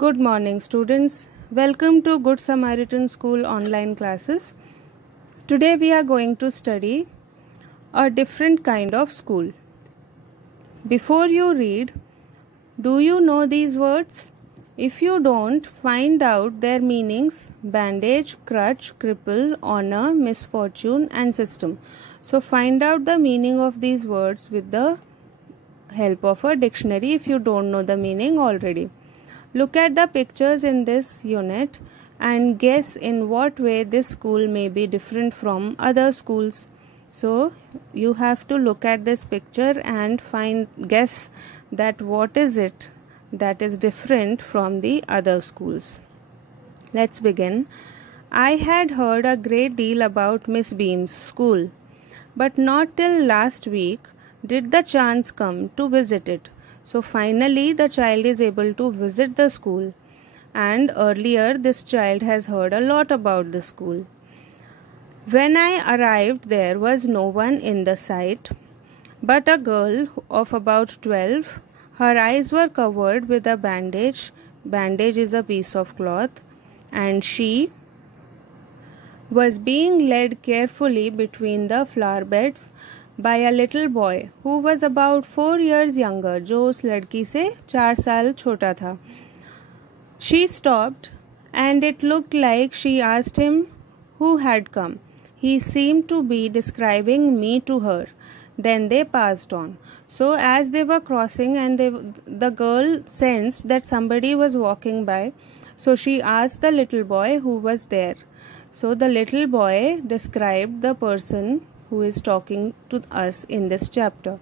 Good morning, students. Welcome to Good Samaritan School online classes. Today we are going to study a different kind of school. Before you read, do you know these words? If you don't, find out their meanings: bandage, crutch, cripple, honor, misfortune, and system. So find out the meaning of these words with the help of a dictionary if you don't know the meaning already. Look at the pictures in this unit and guess in what way this school may be different from other schools. So you have to look at this picture and guess that what is it that is different from the other schools. Let's begin. I had heard a great deal about Miss Beam's school, but not till last week did the chance come to visit it. So finally the child is able to visit the school, and earlier this child has heard a lot about the school. When I arrived there was no one in the sight but a girl of about 12. Her eyes were covered with a bandage. Bandage is a piece of cloth, and she was being led carefully between the flower beds by a little boy who was about 4 years younger, जो उस लड़की से 4 साल छोटा था. She stopped, and it looked like she asked him who had come. He seemed to be describing me to her. Then they passed on. So as they were crossing, and the girl sensed that somebody was walking by, so she asked the little boy who was there. So the little boy described the person who is talking to us in this chapter.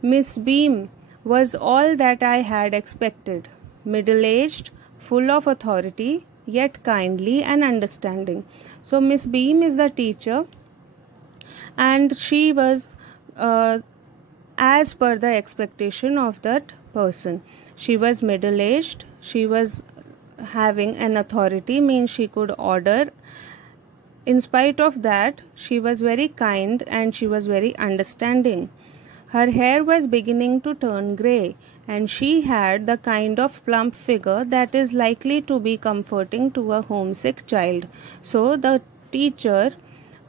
Miss Beam was all that I had expected. Middle-aged, full of authority, yet kindly and understanding. So Miss Beam is the teacher, and she was as per the expectation of that person. She was middle-aged, she was having an authority, means she could order. In spite of that, she was very kind and she was very understanding. Her hair was beginning to turn grey, and she had the kind of plump figure that is likely to be comforting to a homesick child. So the teacher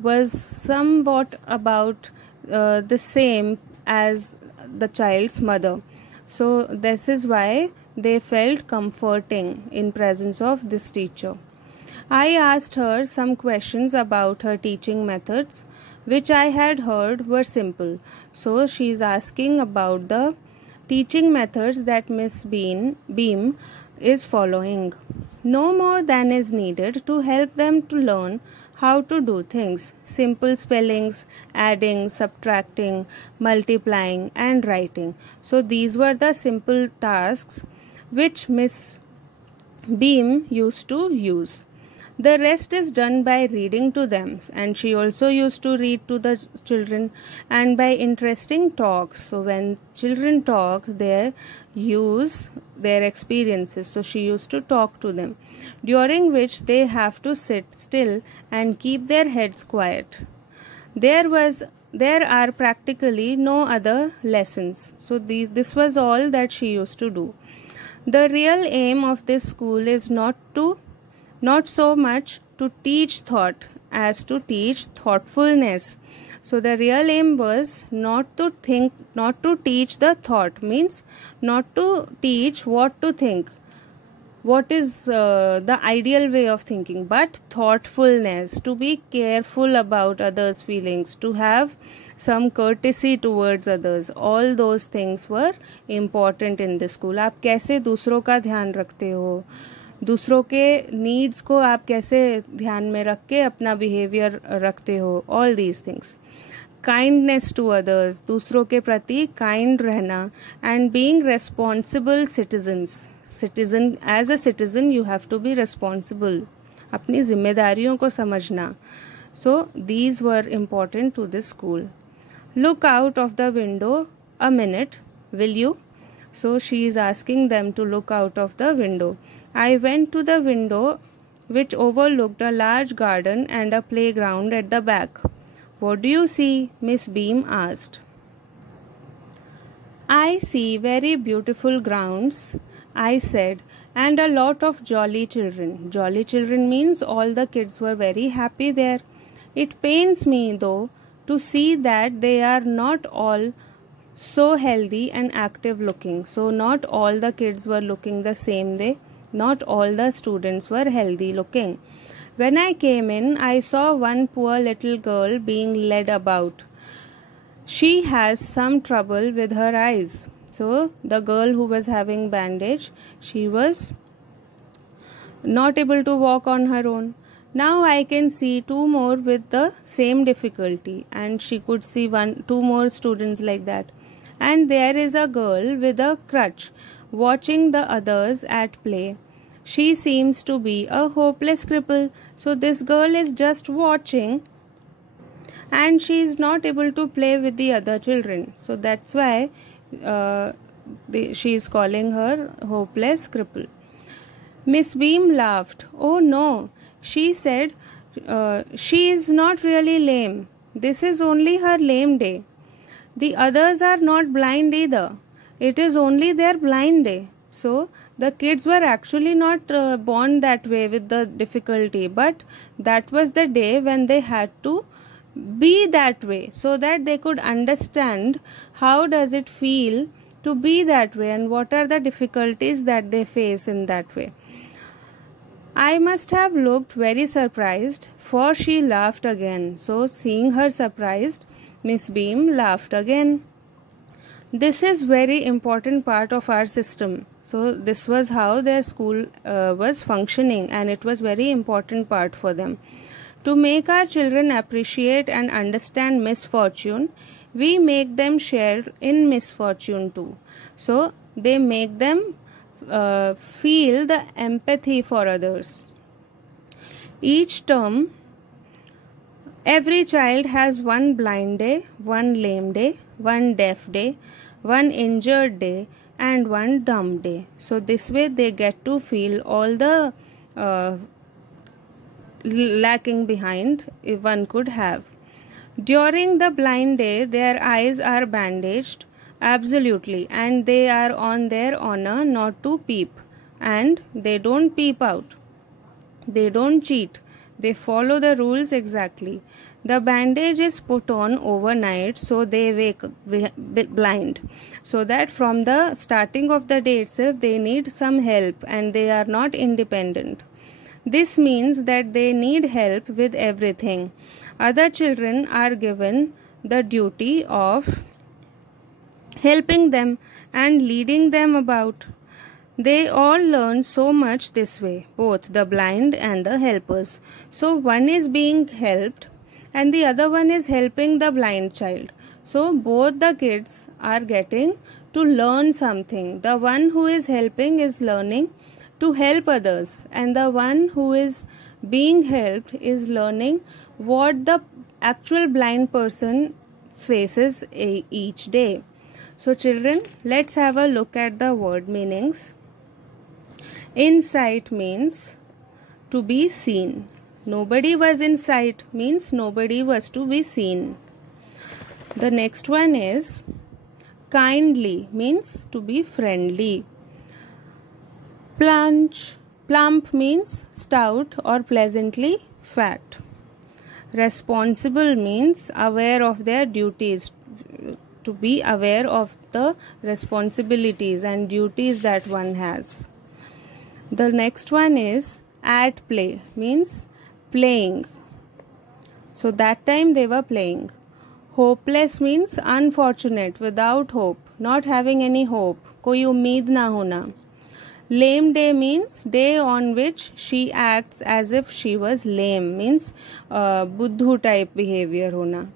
was somewhat about the same as the child's mother. So this is why they felt comforting in presence of this teacher. I asked her some questions about her teaching methods, which I had heard were simple. So she is asking about the teaching methods that Miss Beam is following. No more than is needed to help them to learn how to do things. Simple spellings, adding, subtracting, multiplying, and writing. So these were the simple tasks which Miss Beam used to use. The rest is done by reading to them, and she also used to read to the children, and by interesting talks. So when children talk, they use their experiences. So she used to talk to them, during which they have to sit still and keep their heads quiet. There are practically no other lessons. So this was all that she used to do. The real aim of this school is not so much to teach thought as to teach thoughtfulness. So the real aim was not to teach the thought, means not to teach what to think, what is the ideal way of thinking, but thoughtfulness, to be careful about others' feelings, to have some courtesy towards others. All those things were important in this school. आप कैसे दूसरों का ध्यान रखते हो, दूसरों के needs को आप कैसे ध्यान में रख के अपना बिहेवियर रखते हो, all these things. Kindness to others, दूसरों के प्रति काइंड रहना, and being responsible citizen. As a citizen you have to be responsible, अपनी जिम्मेदारियों को समझना. So these were important to this school. Look out of the window a minute, will you? So she is asking them to look out of the window. I went to the window, which overlooked a large garden and a playground at the back. What do you see? Miss Beam asked. I see very beautiful grounds. I said, and a lot of jolly children. Jolly children means all the kids were very happy there. It pains me, though, to see that they are not all so healthy and active looking. So not all the kids were looking the same way. Not all the students were healthy looking. When I came in, I saw one poor little girl being led about. She has some trouble with her eyes. So the girl who was having bandage, she was not able to walk on her own. Now I can see two more with the same difficulty, and she could see two more students like that. And there is a girl with a crutch watching the others at play. She seems to be a hopeless cripple. So this girl is just watching, and she is not able to play with the other children. So that's why she is calling her hopeless cripple. Miss Beam laughed. Oh no, she said, she is not really lame. This is only her lame day. The others are not blind either. It is only their blind day. So the kids were actually not born that way with the difficulty, but that was the day when they had to be that way, so that they could understand how does it feel to be that way and what are the difficulties that they face in that way. I must have looked very surprised, for she laughed again. So seeing her surprised, Miss Beam laughed again. This is very important part of our system. So this was how their school was functioning, and it was very important part for them. To make our children appreciate and understand misfortune, we make them share in misfortune too. So they make them feel the empathy for others. Each term, every child has one blind day, one lame day, one deaf day, one injured day, and one dumb day. So this way they get to feel all the lacking behind if one could have. During the blind day, their eyes are bandaged, absolutely, and they are on their honor not to peep, and they don't peep out. They don't cheat. They follow the rules exactly. The bandage is put on overnight, so they wake blind. So that from the starting of the day itself, they need some help, and they are not independent. This means that they need help with everything. Other children are given the duty of helping them and leading them about. They all learn so much this way, both the blind and the helpers. So one is being helped and the other one is helping the blind child. So both the kids are getting to learn something. The one who is helping is learning to help others, and the one who is being helped is learning what the actual blind person faces each day. So children, let's have a look at the word meanings. In sight means to be seen. Nobody was in sight means nobody was to be seen. The next one is kindly means to be friendly. Plump means stout or pleasantly fat. Responsible means aware of their duties, to be aware of the responsibilities and duties that one has. The next one is at play means playing. So that time they were playing. Hopeless means unfortunate, without hope, not having any hope, कोई उम्मीद ना होना. Lame day means day on which she acts as if she was lame, means buddhu type behavior hona.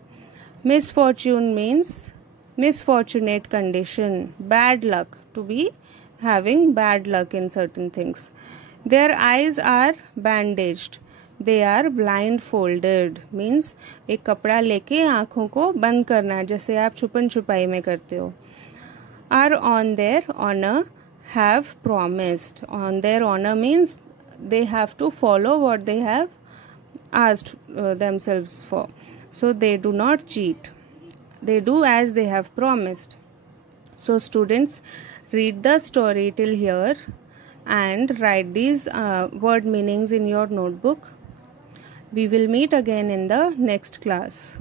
Misfortune means misfortunate condition, bad luck, to be having bad luck in certain things. Their eyes are bandaged. They are blindfolded, means एक कपड़ा लेके आँखों को बंद करना, जैसे आप छुपन छुपाई में करते हो. Are on their honor, have promised. On their honor means they have to follow what they have asked themselves for. So they do not cheat. They do as they have promised. So students, read the story till here and write these word meanings in your notebook. We will meet again in the next class.